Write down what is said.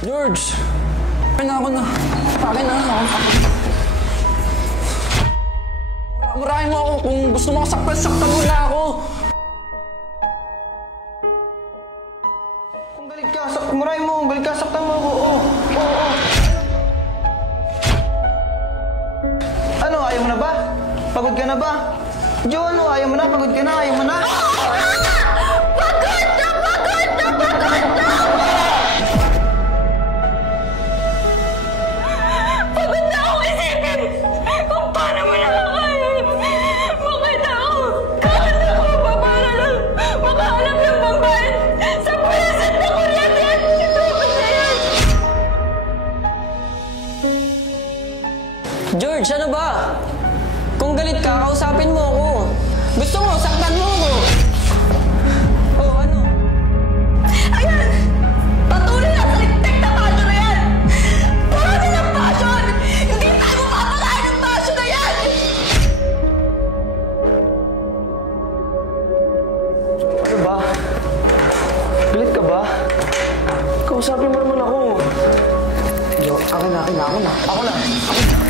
George! Akin na ako na. Akin na. Murahin mo ako. Kung gusto mo ako saktan mo na ako. Kung galit ka, murahin mo. Galit ka, saktan mo ako. Oo. Ano, ayaw mo na ba? Pagod ka na ba? Jo, ano, ayaw mo na? Pagod ka na? Ayaw mo na? Pagod na! Pagod na ako isipin kung paano mo nakakain. Bakit ako? Kahit ako para lang makahanap ng pambayad sa present na kuryente at tubig na yan. George, ano ba? Kung galit ka, kausapin mo ako. Gusto mo, saktan mo ako. Oh, ano? Ayan! Patuloy na sa ligtek na passion na yan! Puro nilang passion! Hindi tayo mapapakain ng passion na yan! Ano ba? Galit ka ba? Kausapin mo naman ako. Jo, akin na. Ako na.